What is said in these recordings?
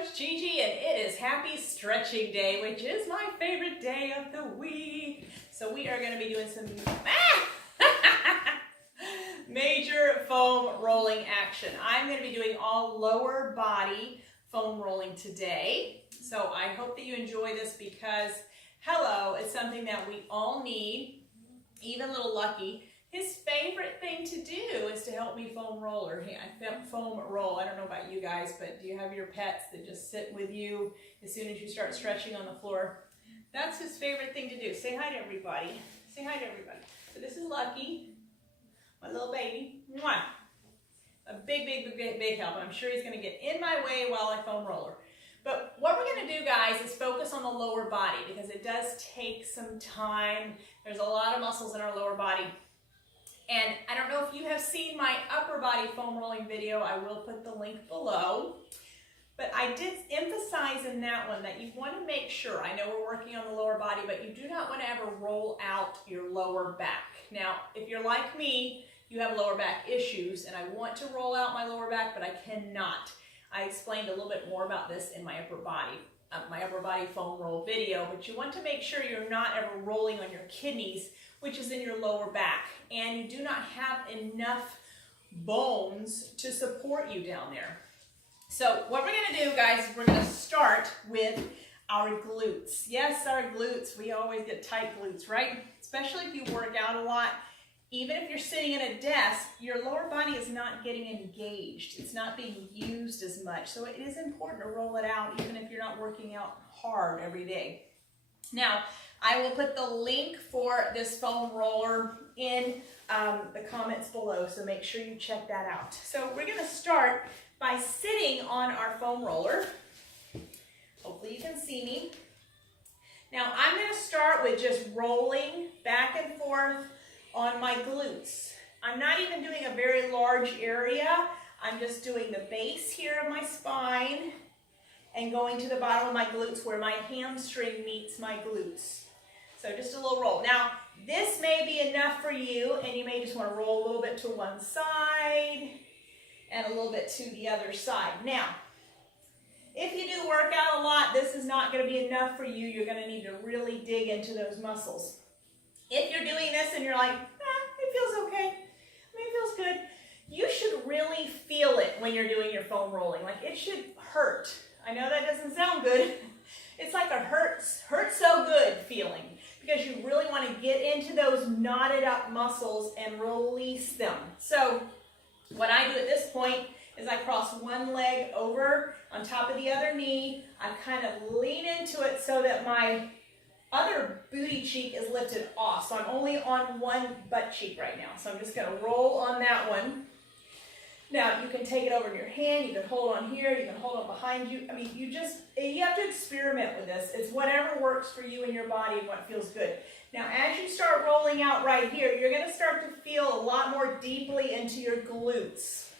Coach Gigi, and it is Happy Stretching Day, which is my favorite day of the week. So we are going to be doing some major foam rolling action. I'm going to be doing all lower body foam rolling today. So I hope that you enjoy this because, hello, it's something that we all need. Even little Lucky, his favorite thing to do is to help me foam roll. I foam roll. I don't know about you guys, but do you have your pets that just sit with you as soon as you start stretching on the floor? That's his favorite thing to do. Say hi to everybody. Say hi to everybody. So this is Lucky, my little baby. Mwah. A big, big, big, big help. I'm sure he's going to get in my way while I foam roller. But what we're going to do, guys, is focus on the lower body because it does take some time. There's a lot of muscles in our lower body. And I don't know if you have seen my upper body foam rolling video. I will put the link below. But I did emphasize in that one that you want to make sure, I know we're working on the lower body, but you do not want to ever roll out your lower back. Now, if you're like me, you have lower back issues, and I want to roll out my lower back, but I cannot. I explained a little bit more about this in my upper body foam roll video, but you want to make sure you're not ever rolling on your kidneys, which is in your lower back, and you do not have enough bones to support you down there. So what we're going to do, guys, is we're going to start with our glutes. Yes, our glutes. We always get tight glutes, right? Especially if you work out a lot. Even if you're sitting at a desk, your lower body is not getting engaged. It's not being used as much. So it is important to roll it out even if you're not working out hard every day. Now, I will put the link for this foam roller in the comments below, so make sure you check that out. So we're going to start by sitting on our foam roller. Hopefully you can see me. Now, I'm going to start with just rolling back and forth on my glutes. I'm not even doing a very large area. I'm just doing the base here of my spine and going to the bottom of my glutes where my hamstring meets my glutes. So just a little roll. Now, this may be enough for you, and you may just want to roll a little bit to one side and a little bit to the other side. Now, if you do work out a lot, this is not going to be enough for you. You're going to need to really dig into those muscles. If you're doing this and you're like, it feels okay, it feels good, you should really feel it when you're doing your foam rolling. Like, it should hurt. I know that doesn't sound good. It's like a hurt so good feeling because you really want to get into those knotted up muscles and release them. So what I do at this point is I cross one leg over on top of the other knee. I kind of lean into it so that my other booty cheek is lifted off. So I'm only on one butt cheek right now. So I'm just going to roll on that one. Now, you can take it over in your hand. You can hold on here. You can hold it behind you. I mean, you have to experiment with this. It's whatever works for you and your body and what feels good. Now, as you start rolling out right here, you're going to start to feel a lot more deeply into your glutes.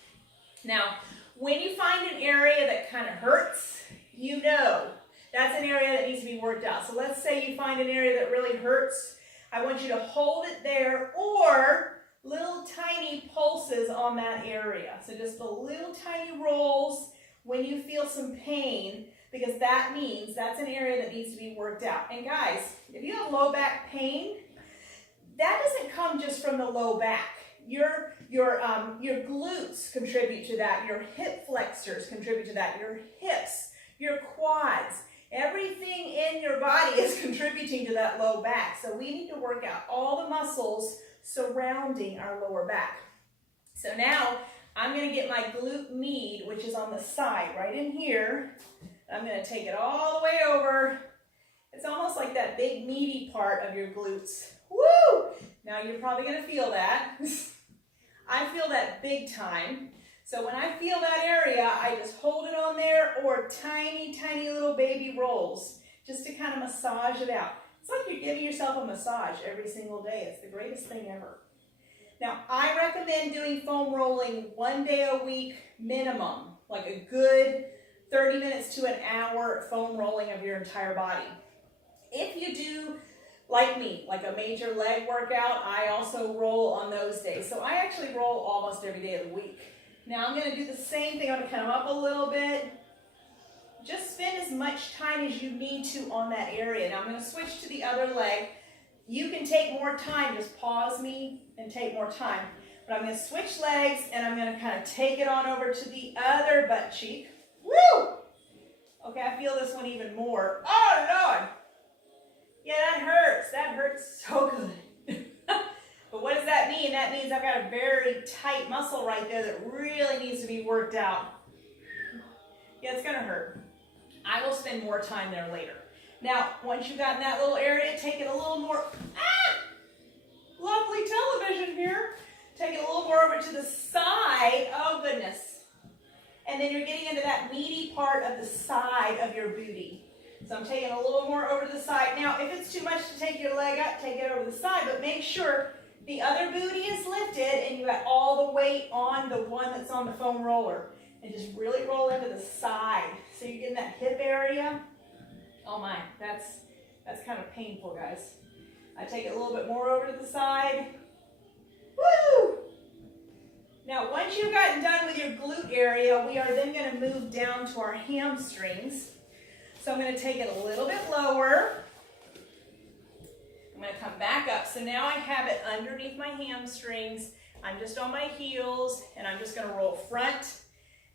Now, when you find an area that kind of hurts, you know that's an area that needs to be worked out. So let's say you find an area that really hurts. I want you to hold it there or little tiny pulses on that area. So just the little tiny rolls when you feel some pain, because that means that's an area that needs to be worked out. And guys, if you have low back pain, that doesn't come just from the low back. Your glutes contribute to that. Your hip flexors contribute to that. Your hips, your quads, everything in your body is contributing to that low back. So we need to work out all the muscles surrounding our lower back. So now I'm going to get my glute med, which is on the side right in here. I'm going to take it all the way over. It's almost like that big meaty part of your glutes. Woo! Now you're probably going to feel that. I feel that big time. So when I feel that area, I just hold it on there or tiny, tiny little baby rolls just to kind of massage it out. It's like you're giving yourself a massage every single day. It's the greatest thing ever. Now, I recommend doing foam rolling 1 day a week minimum, like a good 30 minutes to an hour foam rolling of your entire body. If you do, like me, like a major leg workout, I also roll on those days. So I actually roll almost every day of the week. Now I'm going to do the same thing. I'm going to come up a little bit, just as much time as you need to on that area. Now I'm going to switch to the other leg. You can take more time, just pause me and take more time. But I'm going to switch legs and I'm going to kind of take it on over to the other butt cheek. Woo! Okay, I feel this one even more. Oh, Lord! Yeah, that hurts. That hurts so good. But what does that mean? That means I've got a very tight muscle right there that really needs to be worked out. Yeah, it's going to hurt. I will spend more time there later. Now, once you've gotten that little area, take it a little more. Lovely television here. Take it a little more over to the side. Oh, goodness. And then you're getting into that meaty part of the side of your booty. So I'm taking a little more over to the side. Now, if it's too much to take your leg up, take it over the side, but make sure the other booty is lifted and you got all the weight on the one that's on the foam roller. And just really roll into the side. So you're getting that hip area. Oh my, that's kind of painful, guys. I take it a little bit more over to the side. Woo! Now, once you've gotten done with your glute area, we are then going to move down to our hamstrings. So I'm going to take it a little bit lower. I'm going to come back up. So now I have it underneath my hamstrings. I'm just on my heels, and I'm just going to roll front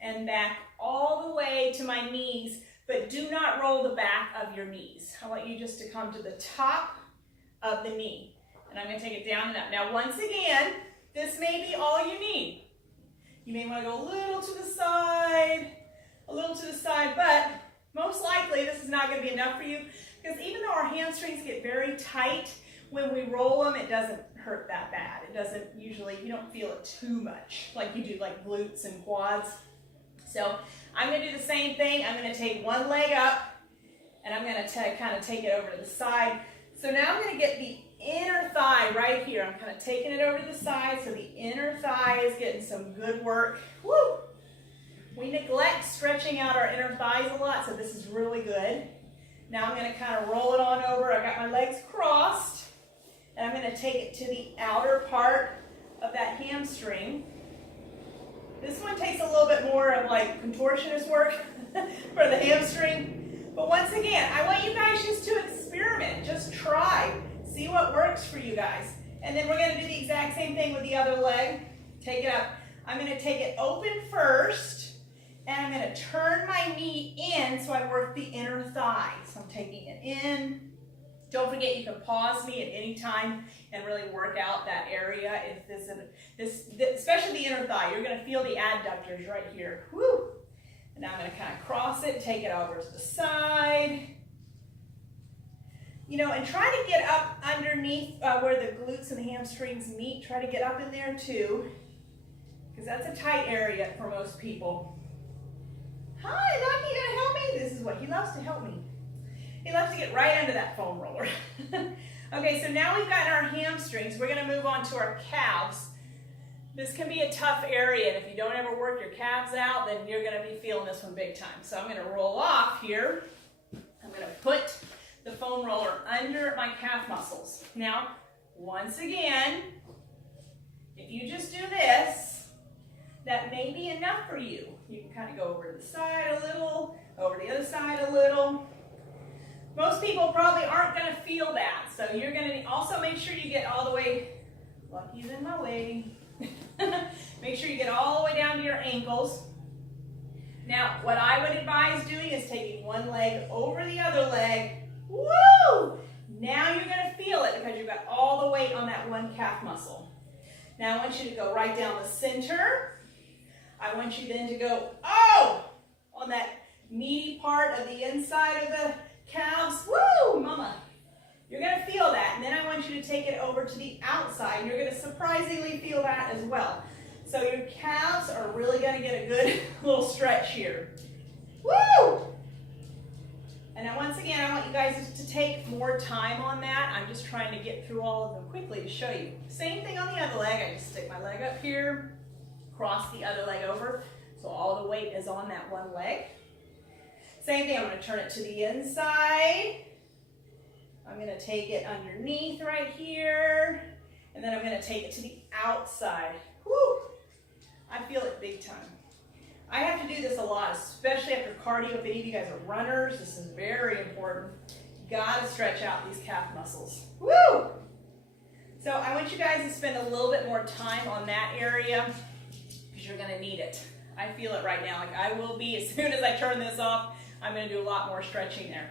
and back all the way to my knees, but do not roll the back of your knees. I want you just to come to the top of the knee. And I'm going to take it down and up. Now, once again, this may be all you need. You may want to go a little to the side, but most likely this is not going to be enough for you, because even though our hamstrings get very tight, when we roll them, it doesn't hurt that bad. It doesn't usually, you don't feel it too much like you do like glutes and quads. So I'm going to do the same thing. I'm going to take one leg up, and I'm going to kind of take it over to the side. So now I'm going to get the inner thigh right here. I'm kind of taking it over to the side, so the inner thigh is getting some good work. Woo! We neglect stretching out our inner thighs a lot, so this is really good. Now I'm going to kind of roll it on over. I've got my legs crossed, and I'm going to take it to the outer part of that hamstring. This one takes a little bit more of like contortionist work for the hamstring. But once again, I want you guys just to experiment. Just try. See what works for you guys. And then we're going to do the exact same thing with the other leg. Take it up. I'm going to take it open first, and I'm going to turn my knee in so I work the inner thigh. So I'm taking it in. Don't forget, you can pause me at any time and really work out that area. Especially the inner thigh, you're going to feel the adductors right here. Woo! And now I'm going to kind of cross it, take it over to the side. You know, and try to get up underneath where the glutes and the hamstrings meet. Try to get up in there too, because that's a tight area for most people. Hi, Lucky, you gonna help me? This is what he loves to help me. He loves to get right under that foam roller. Okay, so now we've got our hamstrings. We're going to move on to our calves. This can be a tough area, and if you don't ever work your calves out, then you're going to be feeling this one big time. So I'm going to roll off here. I'm going to put the foam roller under my calf muscles. Now, once again, if you just do this, that may be enough for you. You can kind of go over to the side a little, over the other side a little. Most people probably aren't going to feel that, so you're going to also make sure you get all the way, Lucky's in my way, make sure you get all the way down to your ankles. Now, what I would advise doing is taking one leg over the other leg. Woo! Now you're going to feel it because you've got all the weight on that one calf muscle. Now I want you to go right down the center. I want you then to go, on that meaty part of the inside of the calves. Woo, mama. You're going to feel that. And then I want you to take it over to the outside. And you're going to surprisingly feel that as well. So your calves are really going to get a good little stretch here. Woo! And now once again, I want you guys to take more time on that. I'm just trying to get through all of them quickly to show you. Same thing on the other leg. I just stick my leg up here, cross the other leg over, so all the weight is on that one leg. Same thing, I'm going to turn it to the inside. I'm going to take it underneath right here, and then I'm going to take it to the outside. Woo! I feel it big time. I have to do this a lot, especially after cardio. If any of you guys are runners, this is very important. Gotta stretch out these calf muscles. Woo! So I want you guys to spend a little bit more time on that area because you're gonna need it. I feel it right now. Like I will be, as soon as I turn this off, I'm gonna do a lot more stretching there.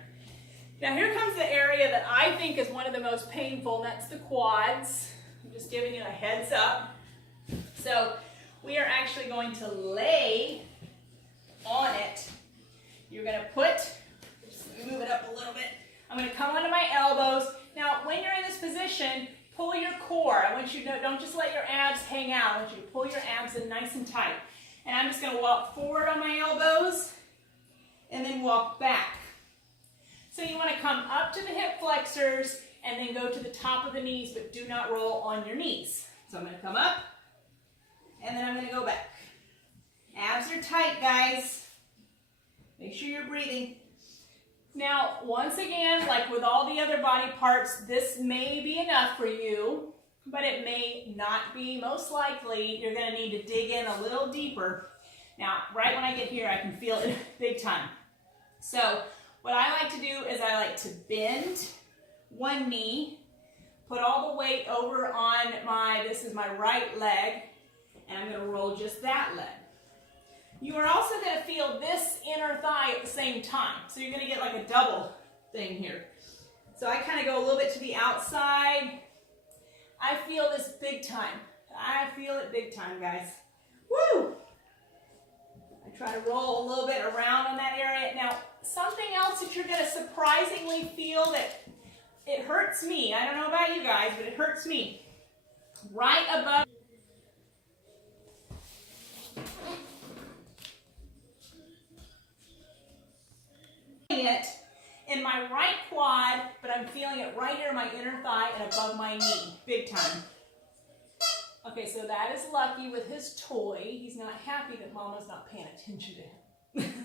Now here comes the area that I think is one of the most painful, and that's the quads. I'm just giving you a heads up. So we are actually going to lay on it. You're gonna put, just move it up a little bit. I'm gonna come onto my elbows. Now, when you're in this position, pull your core. I want you to, don't just let your abs hang out. I want you to pull your abs in nice and tight. And I'm just gonna walk forward on my elbows and then walk back. So you wanna come up to the hip flexors and then go to the top of the knees, but do not roll on your knees. So I'm gonna come up and then I'm gonna go back. Abs are tight, guys. Make sure you're breathing. Now, once again, like with all the other body parts, this may be enough for you, but it may not be. Most likely, you're gonna need to dig in a little deeper. Now, right when I get here, I can feel it big time. So, what I like to do is I like to bend one knee, put all the weight over on this is my right leg, and I'm gonna roll just that leg. You are also going to feel this inner thigh at the same time. So you're going to get like a double thing here. So I kind of go a little bit to the outside. I feel this big time. I feel it big time, guys. Woo! I try to roll a little bit around on that area. Now, something else that you're going to surprisingly feel that it hurts me. I don't know about you guys, but it hurts me. Right above it in my right quad, but I'm feeling it right here in my inner thigh and above my knee, big time. Okay, so that is Lucky with his toy. He's not happy that Mama's not paying attention to him.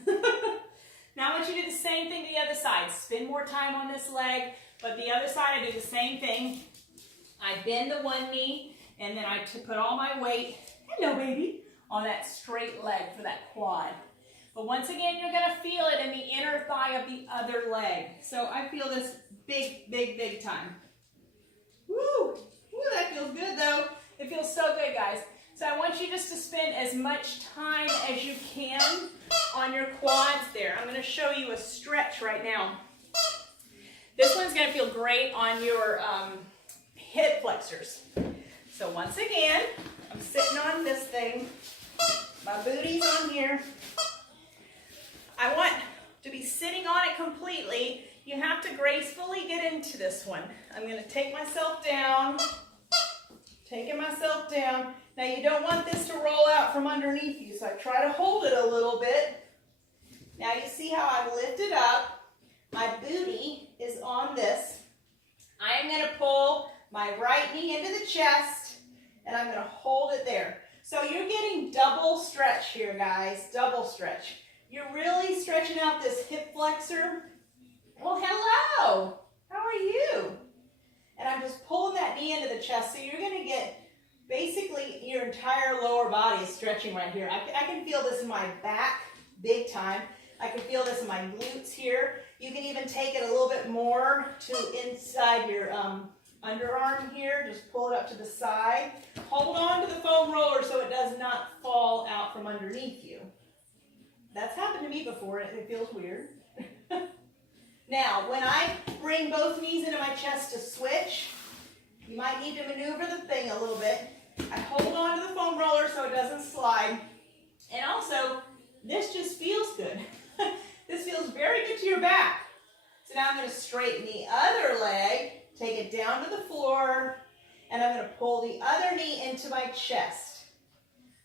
Now I want you to do the same thing to the other side. Spend more time on this leg, but the other side I do the same thing. I bend the one knee, and then I put all my weight, hello baby, on that straight leg for that quad. But once again, you're going to feel it in the inner thigh of the other leg. So I feel this big, big, big time. Woo! Woo, that feels good though. It feels so good, guys. So I want you just to spend as much time as you can on your quads there. I'm going to show you a stretch right now. This one's going to feel great on your hip flexors. So once again, I'm sitting on this thing. My booty's on here. I want to be sitting on it completely. You have to gracefully get into this one. I'm going to take myself down, taking myself down. Now you don't want this to roll out from underneath you, so I try to hold it a little bit. Now you see how I'm lifted up. My booty is on this. I am going to pull my right knee into the chest, and I'm going to hold it there. So you're getting double stretch here, guys, double stretch. You're really stretching out this hip flexor. Well, hello. How are you? And I'm just pulling that knee into the chest. So you're going to get basically your entire lower body is stretching right here. I can feel this in my back big time. I can feel this in my glutes here. You can even take it a little bit more to inside your underarm here. Just pull it up to the side. Hold on to the foam roller so it does not fall out from underneath you. That's happened to me before. It feels weird. Now, when I bring both knees into my chest to switch, you might need to maneuver the thing a little bit. I hold on to the foam roller so it doesn't slide. And also, this just feels good. This feels very good to your back. So now I'm going to straighten the other leg, take it down to the floor, and I'm going to pull the other knee into my chest.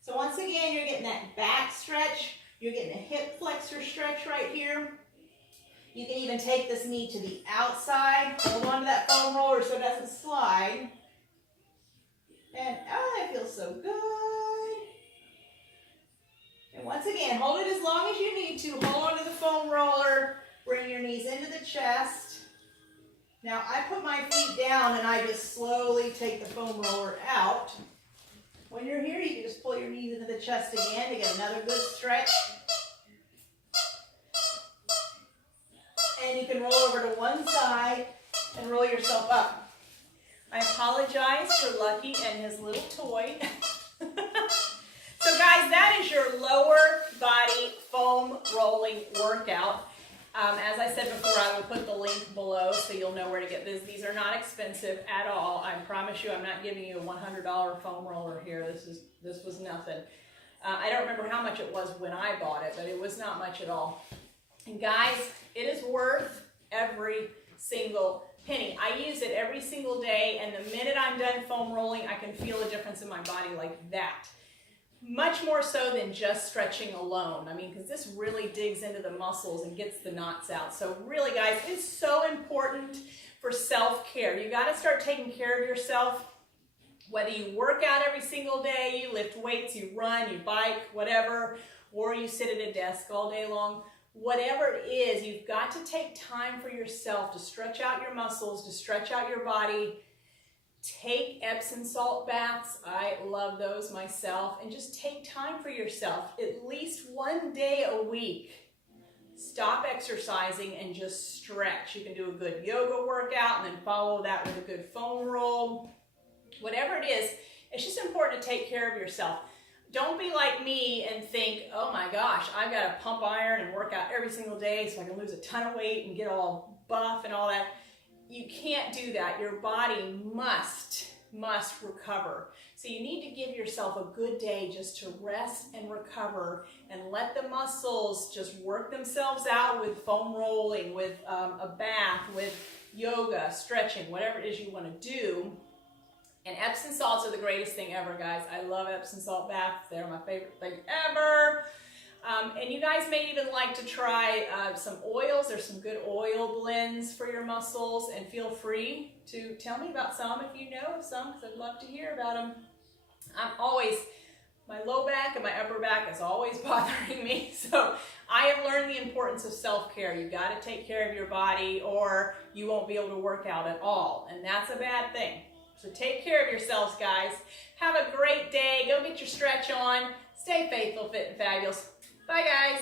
So once again, you're getting that back stretch. You're getting a hip flexor stretch right here. You can even take this knee to the outside. Hold on to that foam roller so it doesn't slide. And oh, that feels so good. And once again, hold it as long as you need to. Hold on to the foam roller. Bring your knees into the chest. Now, I put my feet down and I just slowly take the foam roller out. When you're here, you can just pull your knees into the chest again to get another good stretch. And you can roll over to one side and roll yourself up. I apologize for Lucky and his little toy. So guys, that is your lower body foam rolling workout. As I said before, I will put the link below so you'll know where to get this. These are not expensive at all. I promise you, I'm not giving you a $100 foam roller here. This was nothing. I don't remember how much it was when I bought it, but it was not much at all. And guys, it is worth every single penny. I use it every single day, and the minute I'm done foam rolling, I can feel a difference in my body like that. Much more so than just stretching alone. I mean, because this really digs into the muscles and gets the knots out. So really, guys, it's so important for self-care. You got to start taking care of yourself. Whether you work out every single day, you lift weights, you run, you bike, whatever, or you sit at a desk all day long, whatever it is, you've got to take time for yourself to stretch out your muscles, to stretch out your body. Take Epsom salt baths. I love those myself. And just take time for yourself, at least one day a week. Stop exercising and just stretch. You can do a good yoga workout and then follow that with a good foam roll. Whatever it is, it's just important to take care of yourself. Don't be like me and think, oh my gosh, I've got to pump iron and work out every single day so I can lose a ton of weight and get all buff and all that. You can't do that. Your body must recover. So you need to give yourself a good day just to rest and recover and let the muscles just work themselves out with foam rolling, with a bath, with yoga, stretching, whatever it is you want to do. And Epsom salts are the greatest thing ever, guys. I love Epsom salt baths. They're my favorite thing ever. And you guys may even like to try some oils. There's some good oil blends for your muscles, and feel free to tell me about some if you know of some, because I'd love to hear about them. My low back and my upper back is always bothering me, so I have learned the importance of self-care. You've got to take care of your body or you won't be able to work out at all, and that's a bad thing. So take care of yourselves, guys. Have a great day. Go get your stretch on. Stay faithful, fit, and fabulous. Bye, guys.